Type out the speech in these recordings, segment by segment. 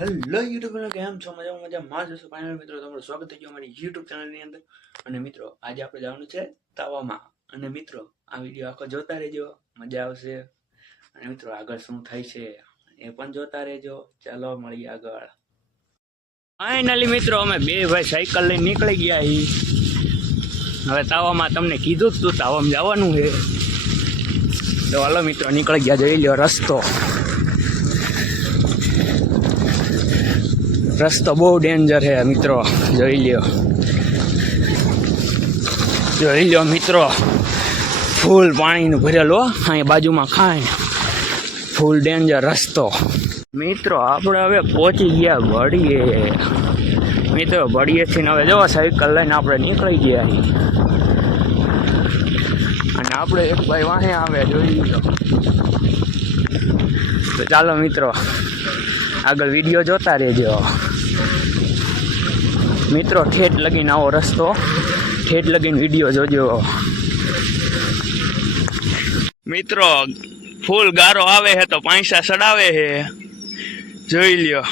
Hello YouTube કેમ છો? મજા મજા માં જશો ફાઇનલ મિત્રો, તમારું સ્વાગત થઈ ગયું અમારી યુટ્યુબ ચેનલની અંદર. અને મિત્રો, આજે આપણે જવાનું છે તાવામાં. અને મિત્રો, આ વીડિયો આખો જોતા રહેજો. મજા આવશે. અને મિત્રો, આગળ શું થાય છે એ પણ જોતા રહેજો. ચાલો, મળીએ આગળ. ફાઇનલી મિત્રો, અમે બે ભાઈ સાયકલ લઈને નીકળી ગયા હી હવે તાવામાં તમને કીધું જ તું, તાવામાં જવાનું છે. તો હાલો, મિત્રો, નીકળી ગયા, જોઈ લો રસ્તો. રસ્તો બહુ ડેન્જર છે મિત્રો, જોઈ લ્યો. જોઈ લ્યો મિત્રો ફૂલ પાણીનું ભરેલો અહીં બાજુમાં ખાય. ફૂલ ડેન્જર રસ્તો. મિત્રો, આપણે હવે પહોંચી ગયા ભડીએ મિત્રો ભડીએથી હવે જો, સાયકલ લઈને આપણે નીકળી ગયા અને આપણે એક ભાઈ વાહે આવે, જોઈ લીધો તો ચાલો મિત્રો, આગળ વીડિયો જોતા રહેજો. મિત્રો, ઠેઠ લગીને આવો રસ્તો. ઠેઠ લગીને વીડિયો જોજો. મિત્રો, ફૂલ ગારો આવે છે તો પૈસા સડાવે છે જોઈ લ્યો.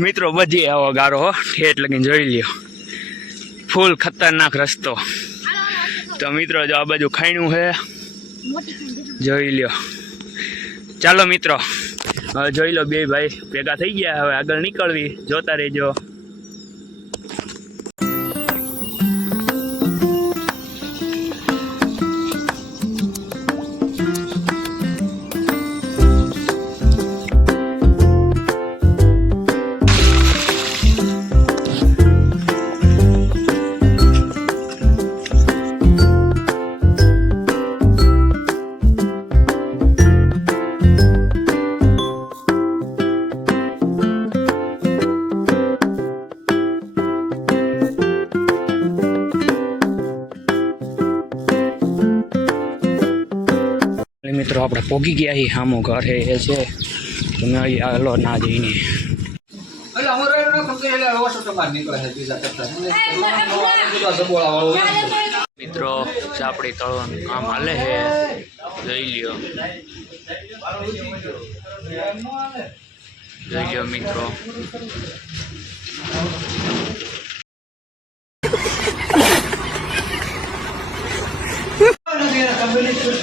મિત્રો, બધી આવો ગારો ઠેઠ લગીને જોઈ લ્યો. ફૂલ ખતરનાક રસ્તો. તો મિત્રો, જો આ બાજુ ખાઈનું છે જોઈ લ્યો. ચાલો મિત્રો જોઈ લો બે ભાઈ ભેગા થઈ ગયા. હવે આગળ નીકળવી. જોતા રહેજો. મિત્રો આપણે પોગી ગયા છીએ. સામું ઘર હે એ છે. તમે અહીં આલો ના જઈને. મિત્રો ચાપડી તળવાનું કામ હાલે છે. જોઈ લ્યો. જોઈ લ્યો મિત્રો.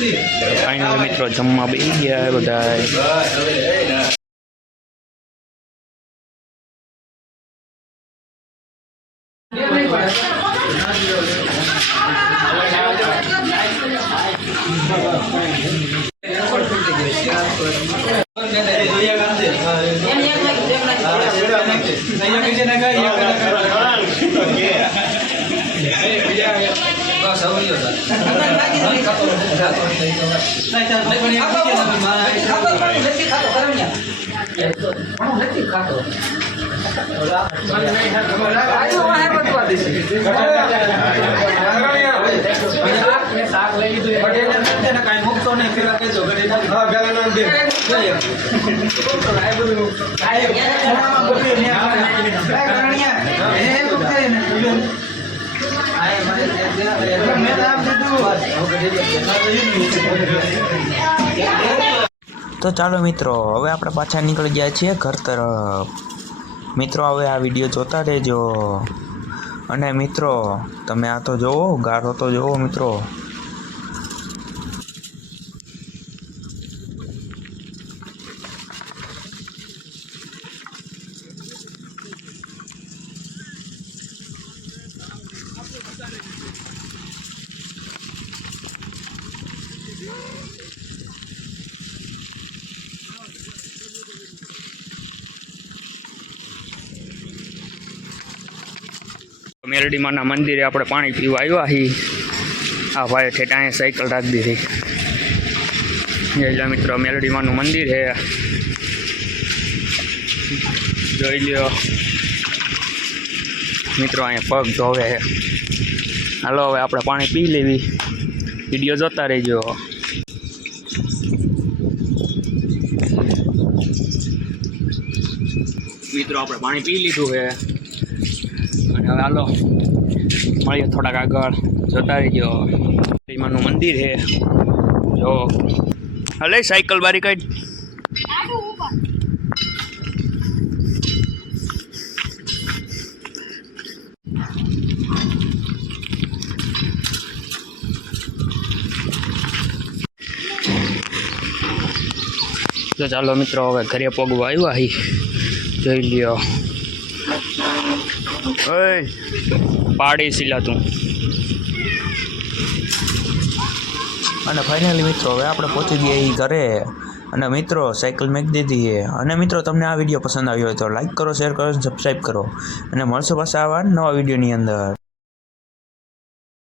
ફાઇનલ મિત્રો જમવા બે ગયા બધા બસ આવડ્યો મૂકતો નહીં પેલા કહેજો ઘડી હા પેલા નામ દે બધું તો ચાલો મિત્રો, હવે આપણે પાછા નીકળી ગયા છીએ ઘર તરફ. મિત્રો, હવે આ વીડિયો જોતા રહેજો. અને મિત્રો, તમે આ તો જોવો, ગારો તો જોવો, મિત્રો. મેરડીમાના મંદિરે આપણે પાણી પીવા આવ્યા હી આ ભાઈ ઠેઠ અહીંયા સાયકલ રાખી દીધી. એટલે મિત્રો મેરડીમાનું મંદિર છે. જોઈ લ્યો મિત્રો, અહીંયા પગ ધોવે છે. હાલો, હવે આપણે પાણી પી લેવી. વીડિયો જોતા રહેજો. મિત્રો, આપણે પાણી પી લીધું છે. હવે હાલો, મળીએ થોડાક આગળ. જોતા રહીજો માનું મંદિર છે. જો હલે સાયકલ બારી કઈ ચાલો મિત્રો, હવે ઘરે પગવા આવ્યા હી. જોઈ લ્યો. પાડી શીલા તું. અને ફાઇનલી મિત્રો હવે આપણે પહોંચી ગયા એ ઘરે. અને મિત્રો સાયકલ મેક દીધી છે અને મિત્રો તમને આ વીડિયો પસંદ આવ્યો હોય તો લાઈક કરો શેર કરો સબસ્ક્રાઈબ કરો. અને મળશો પાછા આવા નવા વિડીયોની અંદર.